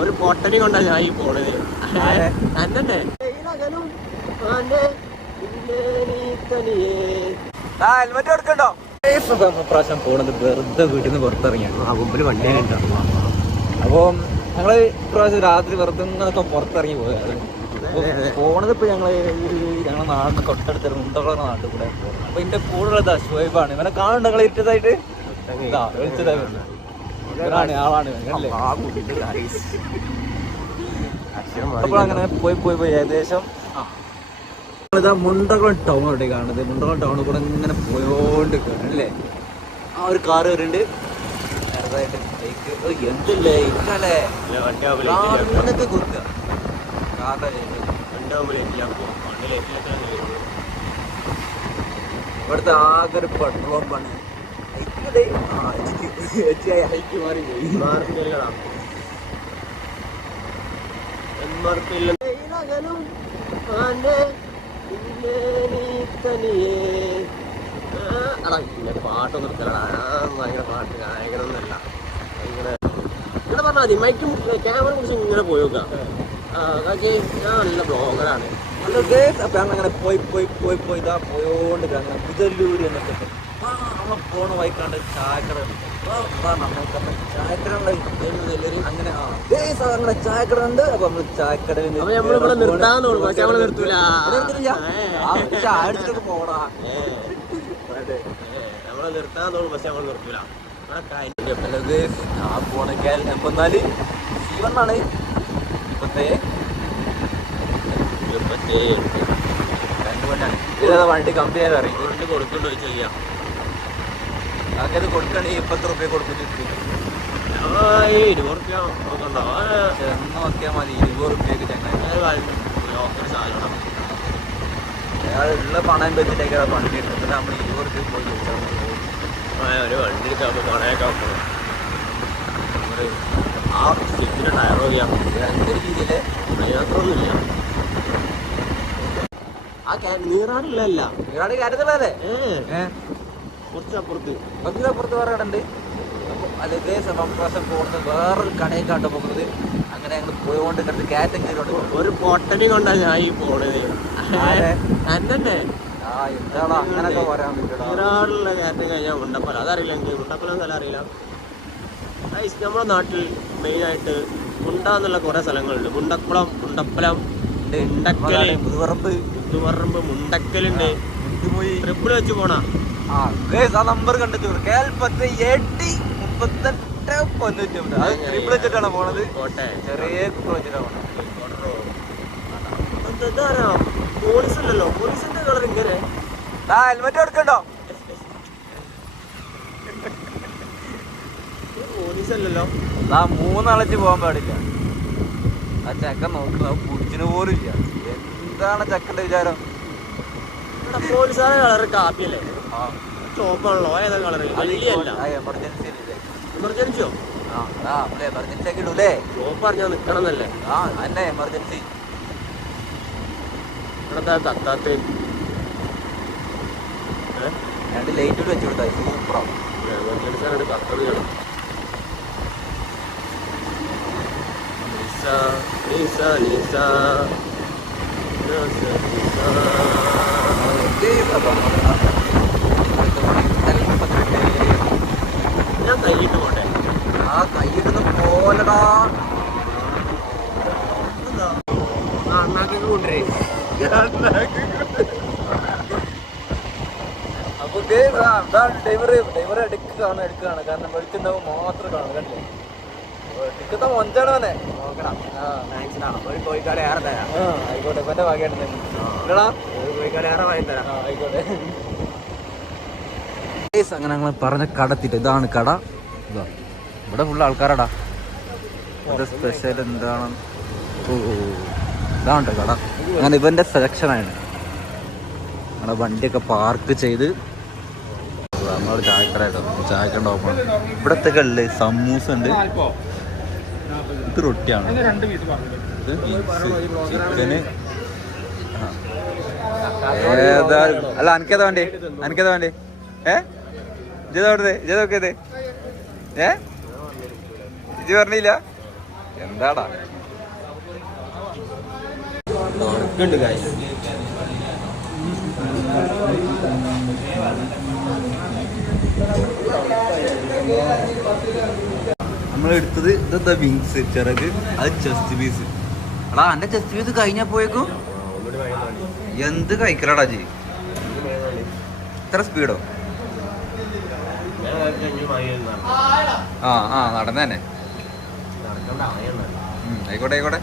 ഒരു പൊട്ടനി കൊണ്ടാ ഞാൻ ഈ പോണത്. തന്നെ ഹെൽമെറ്റ് കൊടുക്കണ്ടോ? പ്രാവശ്യം പോണത് വെറുതെ വീട്ടിൽ നിന്ന് പുറത്തിറങ്ങിയാണ്. ആ മുമ്പിൽ വണ്ടിയിലുണ്ടാവും. അപ്പോൾ ഞങ്ങള് ഇപ്രാവശ്യം രാത്രി വെറുതെ ഇങ്ങനൊക്കെ പുറത്തിറങ്ങി പോയത്. പോണത് ഇപ്പൊ ഞങ്ങളെ നാടിന് തൊട്ടടുത്ത് മുണ്ടകള നാട്ടിൽ കൂടെ പോകുന്നത്. അപ്പൊ ഇതിന്റെ കൂടുതൽ അശ്വൈബാണ്. ഇവനെ കാണുന്നുണ്ട് ഞങ്ങൾ ഇരുട്ടതായിട്ട് ആളാണ്. അപ്പോൾ അങ്ങനെ പോയി ഏകദേശം ഇതാ മുണ്ടകുളം ടൗൺ അവിടെ കാണുന്നത്. മുണ്ടകുളം ടൗണിൽ കൂടെ ഇങ്ങനെ പോയോണ്ട് അല്ലേ ആ ഒരു കാറ് വരുന്നുണ്ട്. എന്തല്ലേ ഇന്നലെ ഇങ്ങനത്തെ കുറുക്ക ഇവിടുത്തെ ആകെ ഒരു പെട്രോൾ പമ്പാണ്. ഹൈക്ക് മാറി പോയി. പാട്ട് നിർത്തലടാ. ഭയങ്കര പാട്ട് ഗായകനൊന്നല്ല. ഇങ്ങനെ ഇങ്ങനെ പറഞ്ഞാൽ മതി. മൈക്കും ക്യാമറ കുറിച്ച് ഇങ്ങനെ പോയോക്കാം. ഞാൻ നല്ല ബ്ലോഗറാണ്. അപ്പൊ അങ്ങനെ പോയി ഇതാ പോയോണ്ട് പുതല്ലൂര് എന്നൊക്കെ പോണ വൈക്കാണ്ട് ചായക്കട ചായക്കട അങ്ങനെ അങ്ങനെ ചായക്കട ഉണ്ട്. അപ്പൊ നമ്മള് ചായക്കടയിൽ നിർത്തൂല. ചായ അടിച്ചിട്ടൊക്കെ പോടാ. നമ്മളെ നിർത്താൻ തോന്നും, പക്ഷെ നമ്മൾ നിർത്തൂല. ആ പോണെങ്കിൽ എപ്പോന്നാല് ജീവനാണ് ഇപ്പത്തെ വണ്ടി കമ്പനി ആയാലും അറിയും. വണ്ടി കൊടുക്കണ്ടോ ചോദിക്കാം. അത് കൊടുക്കണേ 20 റുപ്യ കൊടുത്തിട്ട് 20 റുപ്യ കൊടുക്കണ്ടോ? നോക്കിയാൽ മതി. 20 റുപ്യക്ക് സാധനം ഉള്ള പണം വെച്ചിട്ടേക്കാ വണ്ടി എടുത്തിട്ട് നമ്മൾ 20 റുപ്യ പോയി ചോദിച്ചാൽ ഒരു വണ്ടി എടുക്കാൻ പണയൊക്കെ ആ സ്റ്റിച്ചിന്റെ ടയറോ ചെയ്യാം. എന്തൊരു രീതിയില് അതിനത്രൊന്നുമില്ല. ആ നീറാടില്ലല്ല, നീറാടി കാര്യത്തിലല്ലേ കുറച്ചപ്പുറത്ത് കുറച്ചപ്പുറത്ത് വേറെ കടണ്ട്. അത് ഇതേ പ്രാവശ്യം പോകുന്നത് വേറൊരു കടയൊക്കെ പോകുന്നത്. അങ്ങനെ ഞങ്ങൾ പോയോണ്ട് കണ്ട് കാറ്റഗറി ഒരു പൊട്ടനി കൊണ്ടാ ഞാൻ ഈ പോണത്. തന്നെ എന്താണ് അങ്ങനൊക്കെ പറയാൻ പറ്റും. നീറാടുള്ള കാറ്റം കഴിഞ്ഞാൽ മുണ്ടപ്പല. അതറിയില്ല എനിക്ക്. മുണ്ടപ്പല സ്ഥലം അറിയില്ല. നമ്മുടെ നാട്ടിൽ മെയിനായിട്ട് മുണ്ട എന്നുള്ള കുറേ സ്ഥലങ്ങളുണ്ട്. മുണ്ടക്കുളം, മുണ്ടപ്പലം, മുണ്ടക്കല്, മുതുപറമ്പ്, മുണ്ടക്കലുണ്ട്. ട്രിപ്പിൾ വെച്ച് പോണ നമ്പർ കണ്ടിട്ട് ട്രിപ്പിൾ വെച്ചിട്ടാണ് പോണത്. ചെറിയ കുട്ടികൾ വെച്ചിട്ടാണ് പോണത്. പോലീസല്ലോ, പോലീസിന്റെ കളർ ഇങ്ങനെ. ഹെൽമെറ്റ് കൊടുക്കണ്ടോ? പോലീസല്ലോ. 3 അളച്ച് പോകാൻ പാടില്ല. ആ ചെക്കൻ നോക്കുന്നത് കുടിച്ചിന് പോലും ഇല്ല. എന്താണ് ചെക്കന്റെ വിചാരം? പോലീസുകാരുടെ കളർ കാപ്പിയല്ലേ? ചോപ്പാണല്ലോ. ഏതാ കളർ? എമർജൻസി എമർജൻസിയോ? എമർജൻസി ഒക്കെ ഇടൂലേ? ചോപ്പ് അറിഞ്ഞാൽ നിക്കണം എന്നല്ലേ? അന്നെ എമർജൻസി. ഇവിടെ കത്താത്ത 2 ലൈറ്റ് വെച്ച് കൊടുത്താൽ സൂപ്പറാവും. എമർജൻസിയാണ് കത്തത്. ഞാൻ കൈയിട്ട് പോട്ടെ. ആ കൈയിട്ടൊന്നും പോലടാ. അണ്ണാക്കൊക്കെ കൊണ്ടുവരേ. അപ്പൊ ഡ്രൈവർ എടുക്കുകയാണ്. കാരണം വെളിച്ചുണ്ടാവും മാത്രം കാണും. കണ്ടില്ലേ? ടിക്കറ്റ് മൊഞ്ചാണ് അവനെ. നോക്കണം. ഒരു കോഴിക്കാട് ഏറെ തരാം. ആയിക്കോട്ടെ. എന്റെ ഭാഗ്യമായിട്ട് ഇല്ലടാ. ഒരു കോഴിക്കാട് ഏറെ വാങ്ങി തരാം. ആയിക്കോട്ടെ. അങ്ങനെ ഞങ്ങൾ പറഞ്ഞ കടത്തിട്ട് ഇതാണ് കട. ഇതാ ഇവിടെ ഫുള്ള് ആൾക്കാരാടാ. ഇത് സ്പെഷ്യൽ എന്താണ്? ഇതാണ് കട. അങ്ങനെ ഇവന്റെ സെലക്ഷനാണ്. നമ്മളെ വണ്ടിയൊക്കെ പാർക്ക് ചെയ്ത് നമ്മളൊരു ചായക്കട കേട്ടോ. ചായക്കട ഓപ്പൺ. ഇവിടത്തെ കല്ല് സമൂസ ഉണ്ട്. ഇത് റൊട്ടിയാണ്. ഇത് ചിക്കന്. ഏതാ അല്ല അനക്കേതാ വേണ്ടി? ഇജ് പറഞ്ഞില്ല? എന്താടാ നടക്കുന്നുണ്ട് കാര്യം. നമ്മൾ എടുത്തത് ഇതെന്താ വിങ്സ് ചിറക്, അത് ചെസ്റ്റ് പീസ്. എടാ എന്റെ ചെസ്റ്റ് പീസ് കഴിഞ്ഞപ്പോയേക്കും എന്ത് കഴിക്കലടാ ജി, ഇത്ര സ്പീഡോ? ആ നടന്നെ. ആയിക്കോട്ടെ ആയിക്കോട്ടെ.